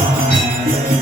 Thank you.